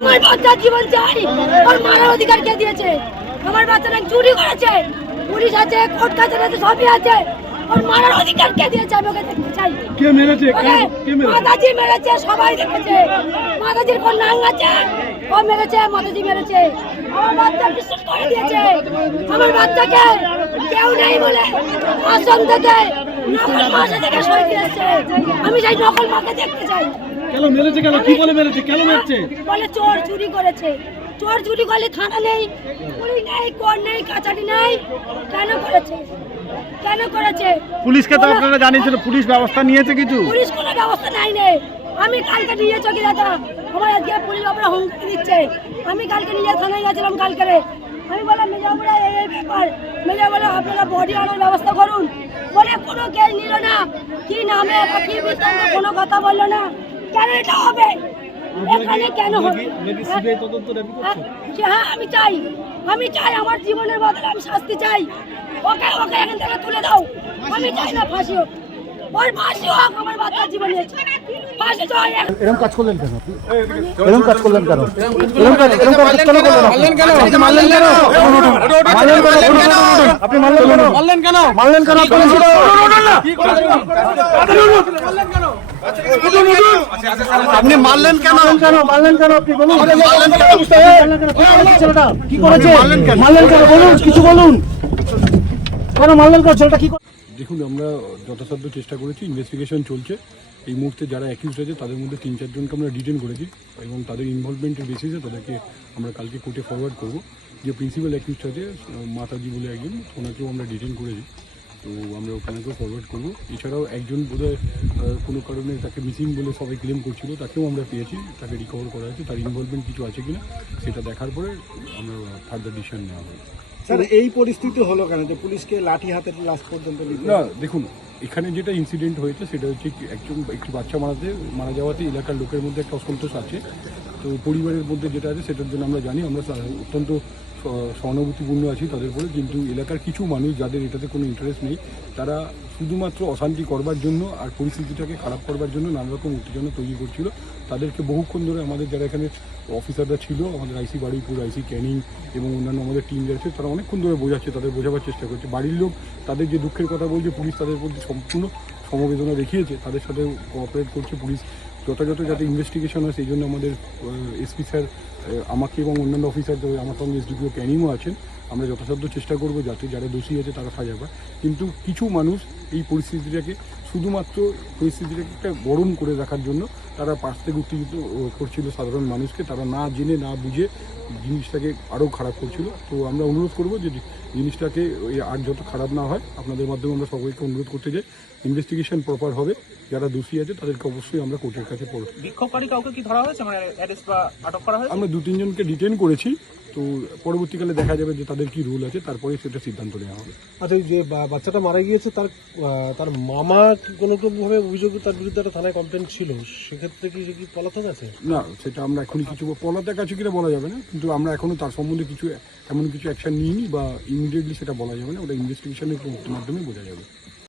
আমার বাচ্চার জীবন চাই। ওর মারার অধিকার কে দিয়েছে? আমার বাচ্চাটা চুরি করেছে? পুলিশ আছে কোর্ট কাছারি আছে সবই আছে। ওর মারার অধিকার কে দিয়েছে? আমি ওকে দেখতে চাই। কে মেরেছে? কে- মেরেছে? মাতাজি মেরেছে সবাই দেখেছে। মাতাজির কোন নাং আছে? ও মেরেছে মাতাজি মেরেছে। আমার বাচ্চা বিশ্বাস করে দিয়েছে। আমার বাচ্চাকে কেউ নেই বলে আসন থেকে আমি নকল মাকে দেখতে চাই কেন মেরেছে কেন? কি বলে মেরেছে? কেন মেরেছে? বলে চোর চুরি করেছে। চোর চুরি করলে থানা নেই পুলিশ নেই নেই কাছারি নেই। কেন করেছে? কেন করেছে? পুলিশকে তো আপনারা জানিয়েছিল পুলিশ ব্যবস্থা নিয়েছে কিছু? পুলিশ কোনো ব্যবস্থা নাই আমি কালকে নিয়ে চকি দাদা আমার আজকে পুলিশ বাবুরা হুমকি দিচ্ছে। আমি কালকে নিজের থানায় গেছিলাম কালকে আমি বললাম মেজাবুরা এই ব্যাপার। মেজা বলে আপনারা বডি আনার ব্যবস্থা করুন। বলে কোনো কেউ নিল না। কি নামে বা কি বৃত্তান্ত কোনো কথা বলল না। কেন এটা হবে? এখানে কেন হবে? হ্যাঁ আমি চাই। আমি চাই আমার জীবনের বদলে আমি শাস্তি চাই। ওকে ওকে এখান থেকে তুলে দাও। আমি চাই না ফাঁসি হোক। এরকম কাজ করলেন কেন আপনি এরকম কাজ করলেন কেন এরকম কাজ এরকম কাজ কেন করলেন মারলেন কেন মারলেন কেন মারলেন কেন আপনি মারলেন কেন মারলেন কেন মারলেন কেন আপনি আপনি মারলেন কেন কেন মারলেন কেন আপনি বলুন মারলেন কেন মারলেন কেন কি করেছে ছেলেটা কি করেছে মারলেন কেন মারলেন কেন বলুন কিছু বলুন কেন মারলেন কেন ছেলেটা কি করে- দেখুন, আমরা যথাসাধ্য চেষ্টা করেছি ইনভেস্টিগেশন চলছে। এই মুহূর্তে যারা অ্যাকিউজ আছে, তাদের মধ্যে তিন, চারজনকে আমরা ডিটেন করেছি এবং তাদের ইনভলভমেন্টের বেসিসে তাদেরকে আমরা কালকে কোর্টে ফরওয়ার্ড করব। যে প্রিন্সিপাল অ্যাকিউজ আছে, মাতাজি বলে একজন, ওনাকেও আমরা ডিটেন করেছি। তো আমরা ওখানেকেও ফরওয়ার্ড করব। এছাড়াও একজন বোধহয় কোনো কারণে তাকে মিসিং বলে সবাই ক্লেম করছিল, তাকেও আমরা পেয়েছি, তাকে রিকভার করা হয়েছে। তার ইনভলভমেন্ট কিছু আছে কিনা, সেটা দেখার পরে আমরা ফার্দার ডিসিশন নেওয়া হবে। স্যার এই পরিস্থিতি হলো কেন যে পুলিশকে লাঠি হাতে লাস্ট পর্যন্ত না দেখুন এখানে যেটা ইনসিডেন্ট হয়েছে সেটা হচ্ছে একজন একটি বাচ্চা মারাতে মারা যাওয়াতে এলাকার লোকের মধ্যে একটা অসন্তোষ আছে। তো পরিবারের মধ্যে যেটা আছে, সেটার জন্য আমরা জানি, আমরা অত্যন্ত সহানুভূতিপূর্ণ আছি তাদের উপরে, কিন্তু এলাকার কিছু মানুষ যাদের এটাতে কোনো ইন্টারেস্ট নেই, তারা শুধুমাত্র অশান্তি করবার জন্য আর পরিস্থিতিটাকে খারাপ করবার জন্য নানা রকম উত্তেজনা তৈরি করছিল। তাদেরকে বহুক্ষণ ধরে আমাদের যারা এখানে অফিসাররা ছিল, আমাদের আইসি বারুইপুর আইসি ক্যানিং এবং অন্যান্য আমাদের টিম যাচ্ছে তারা অনেকক্ষণ ধরে বোঝাচ্ছে, তাদের বোঝাবার চেষ্টা করছে। বাড়ির লোক তাদের যে দুঃখের কথা বলছে, পুলিশ তাদের প্রতি সম্পূর্ণ সমবেদনা দেখিয়েছে, তাদের সাথে কোঅপারেট করছে পুলিশ যথাযথ যাতে ইনভেস্টিগেশন হয়, সেই জন্য আমাদের এসপি স্যার আমাকে এবং অন্যান্য অফিসার আমার সঙ্গে এসডিপিও ক্যানিংও আছেন, আমরা যথাসাধ্য চেষ্টা করব যাতে যারা দোষী আছে তারা সাজা পায়। কিন্তু কিছু মানুষ এই পরিস্থিতিটাকে শুধুমাত্র পরিস্থিতিটাকে একটা গরম করে রাখার জন্য তারা পাশ থেকে উত্তেজিত করছিল সাধারণ মানুষকে। তারা না জেনে না বুঝে জিনিসটাকে আরও খারাপ করছিল। তো আমরা অনুরোধ করব যে জিনিসটাকে আর যত খারাপ না হয় আপনাদের মাধ্যমে আমরা সবাইকে অনুরোধ করতে যাই ইনভেস্টিগেশন প্রপার হবে। যারা দোষী আছে তাদেরকে অবশ্যই আমরা কোর্টের কাছে পড়ব বিক্ষোভকারী কাউকে কি ধরা হয়েছে? মানে অ্যারেস্ট বা আটক করা হয়েছে? আমরা দু তিনজনকে ডিটেন করেছি। তো পরবর্তীকালে দেখা যাবে যে তাদের কি রুল আছে তারপরে সেটা সিদ্ধান্ত নেওয়া হবে। আচ্ছা এই যে বা- বাচ্চাটা মারা গিয়েছে তার আহ, তার মামা কি কোনো ভাবে অভিযোগ তার বিরুদ্ধে একটা থানায় কমপ্লেন ছিল? সেক্ষেত্রে কি সে কি পলাতক আছে? না সেটা আমরা এখনই কিছু পলাতে কাছে কিনা বলা যাবে না কিন্তু আমরা এখনও তার সম্বন্ধে কিছু এমন কিছু অ্যাকশন নিইনি বা ইমিডিয়েটলি সেটা বলা যাবে না ওটা ইনভেস্টিগেশনের মাধ্যমে বোঝা যাবে।